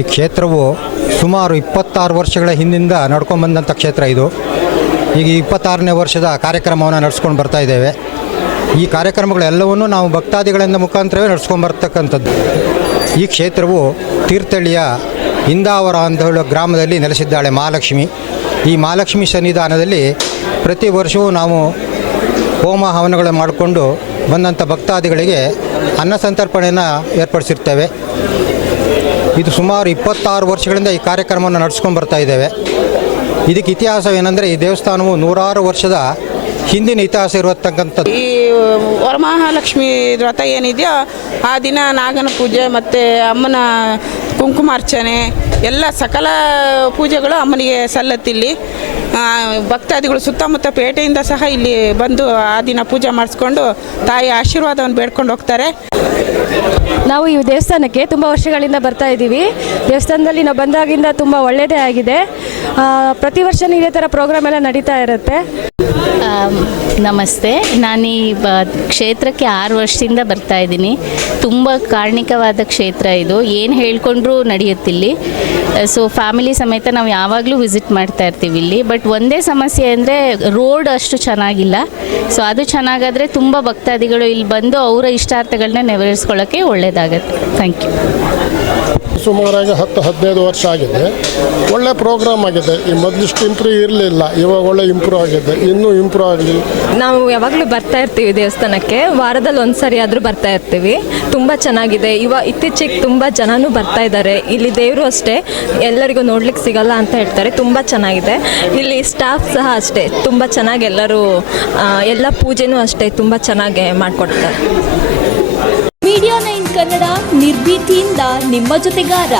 ಈ ಕ್ಷೇತ್ರವು ಸುಮಾರು 26 ವರ್ಷಗಳ ಹಿಂದಿಂದ ನಡ್ಕೊಂಡ್ಬಂದಂಥ ಕ್ಷೇತ್ರ ಇದು. ಈಗ 26ನೇ ವರ್ಷದ ಕಾರ್ಯಕ್ರಮವನ್ನು ನಡೆಸ್ಕೊಂಡು ಬರ್ತಾ ಇದ್ದೇವೆ. ಈ ಕಾರ್ಯಕ್ರಮಗಳೆಲ್ಲವನ್ನೂ ನಾವು ಭಕ್ತಾದಿಗಳಿಂದ ಮುಖಾಂತರವೇ ನಡೆಸ್ಕೊಂಡು ಬರ್ತಕ್ಕಂಥದ್ದು. ಈ ಕ್ಷೇತ್ರವು ತೀರ್ಥಹಳ್ಳಿಯ ಇಂದಾವರ ಅಂತ ಹೇಳುವ ಗ್ರಾಮದಲ್ಲಿ ನೆಲೆಸಿದ್ದಾಳೆ ಮಹಾಲಕ್ಷ್ಮಿ. ಈ ಮಹಾಲಕ್ಷ್ಮಿ ಸನ್ನಿಧಾನದಲ್ಲಿ ಪ್ರತಿ ವರ್ಷವೂ ನಾವು ಹೋಮ ಹವನಗಳನ್ನು ಮಾಡಿಕೊಂಡು ಬಂದಂಥ ಭಕ್ತಾದಿಗಳಿಗೆ ಅನ್ನ ಸಂತರ್ಪಣೆಯನ್ನು ಏರ್ಪಡಿಸಿರ್ತೇವೆ. ಇದು ಸುಮಾರು 26 ವರ್ಷಗಳಿಂದ ಈ ಕಾರ್ಯಕ್ರಮವನ್ನು ನಡೆಸ್ಕೊಂಡು ಬರ್ತಾ ಇದ್ದೇವೆ. ಇದಕ್ಕೆ ಇತಿಹಾಸವೇನೆಂದರೆ ಈ ದೇವಸ್ಥಾನವು 106 ವರ್ಷದ ಹಿಂದಿನ ಇತಿಹಾಸ ಇರತಕ್ಕಂಥದ್ದು. ಈ ವರಮಹಾಲಕ್ಷ್ಮಿ ವ್ರತ ಏನಿದೆಯೋ ಆ ದಿನ ನಾಗನ ಪೂಜೆ ಮತ್ತು ಅಮ್ಮನ ಕುಂಕುಮಾರ್ಚನೆ ಎಲ್ಲ ಸಕಲ ಪೂಜೆಗಳು ಅಮ್ಮನಿಗೆ ಸಲ್ಲತ್ತಿಲ್ಲಿ. ಭಕ್ತಾದಿಗಳು ಸುತ್ತಮುತ್ತ ಪೇಟೆಯಿಂದ ಸಹ ಇಲ್ಲಿ ಬಂದು ಆ ದಿನ ಪೂಜೆ ಮಾಡಿಸ್ಕೊಂಡು ತಾಯಿಯ ಆಶೀರ್ವಾದವನ್ನು ಬೇಡ್ಕೊಂಡು ಹೋಗ್ತಾರೆ. ನಾವು ಈ ದೇವಸ್ಥಾನಕ್ಕೆ ತುಂಬ ವರ್ಷಗಳಿಂದ ಬರ್ತಾ ಇದ್ದೀವಿ. ದೇವಸ್ಥಾನದಲ್ಲಿ ನಾವು ಬಂದಾಗಿಂದ ತುಂಬ ಒಳ್ಳೆಯದೇ ಆಗಿದೆ. ಪ್ರತಿ ವರ್ಷ ಇದೇ ಥರ ಪ್ರೋಗ್ರಾಮ್ ಎಲ್ಲ ನಡೀತಾ ಇರುತ್ತೆ. ನಮಸ್ತೆ, ನಾನು ಈ ಕ್ಷೇತ್ರಕ್ಕೆ 6 ವರ್ಷದಿಂದ ಬರ್ತಾ ಇದ್ದೀನಿ. ತುಂಬ ಕಾರಣಿಕವಾದ ಕ್ಷೇತ್ರ ಇದು, ಏನು ಹೇಳ್ಕೊಂಡ್ರೂ ನಡೆಯುತ್ತಿಲ್ಲಿ. ಸೊ ಫ್ಯಾಮಿಲಿ ಸಮೇತ ನಾವು ಯಾವಾಗಲೂ ವಿಸಿಟ್ ಮಾಡ್ತಾ ಇರ್ತೀವಿ ಇಲ್ಲಿ. ಬಟ್ ಒಂದೇ ಸಮಸ್ಯೆ ಅಂದರೆ ರೋಡ್ ಅಷ್ಟು ಚೆನ್ನಾಗಿಲ್ಲ. ಸೊ ಅದು ಚೆನ್ನಾಗಾದರೆ ತುಂಬ ಭಕ್ತಾದಿಗಳು ಇಲ್ಲಿ ಬಂದು ಅವರ ಇಷ್ಟಾರ್ಥಗಳನ್ನ ನೆರವೇರಿಸ್ಕೊಳ್ಳೋಕ್ಕೆ ಒಳ್ಳೆಯದಾಗತ್ತೆ. Thank you. ಸುಮಾರಾಗಿ 10-15 ವರ್ಷ ಆಗಿದೆ. ಒಳ್ಳೆ ಪ್ರೋಗ್ರಾಮ್ ಆಗಿದೆ. ಈ ಮೊದಲಿಷ್ಟು ಇಂಪ್ರೂವ್ ಇರಲಿಲ್ಲ, ಇವಾಗ ಒಳ್ಳೆ ಇಂಪ್ರೂವ್ ಆಗಿದೆ. ಇನ್ನೂ ಇಂಪ್ರೂವ್ ಆಗಲಿ. ನಾವು ಯಾವಾಗಲೂ ಬರ್ತಾ ಇರ್ತೀವಿ ದೇವಸ್ಥಾನಕ್ಕೆ. ವಾರದಲ್ಲಿ ಒಂದು ಸರಿ ಆದರೂ ಬರ್ತಾ ಇರ್ತೀವಿ. ತುಂಬ ಚೆನ್ನಾಗಿದೆ. ಇತ್ತೀಚೆಗೆ ತುಂಬ ಜನನೂ ಬರ್ತಾ ಇದ್ದಾರೆ. ಇಲ್ಲಿ ದೇವರು ಅಷ್ಟೇ ಎಲ್ಲರಿಗೂ ನೋಡ್ಲಿಕ್ಕೆ ಸಿಗಲ್ಲ ಅಂತ ಹೇಳ್ತಾರೆ. ತುಂಬ ಚೆನ್ನಾಗಿದೆ. ಇಲ್ಲಿ ಸ್ಟಾಫ್ ಸಹ ಅಷ್ಟೇ ತುಂಬ ಚೆನ್ನಾಗಿ ಎಲ್ಲ ಪೂಜೆನೂ ಅಷ್ಟೇ ತುಂಬ ಚೆನ್ನಾಗಿ ಮಾಡಿಕೊಡ್ತಾರೆ. ಮೀಡಿಯಾ 9 ಕನ್ನಡ ನಿರ್ಭೀತಿಯಿಂದ ನಿಮ್ಮ ಜೊತೆಗಾರ.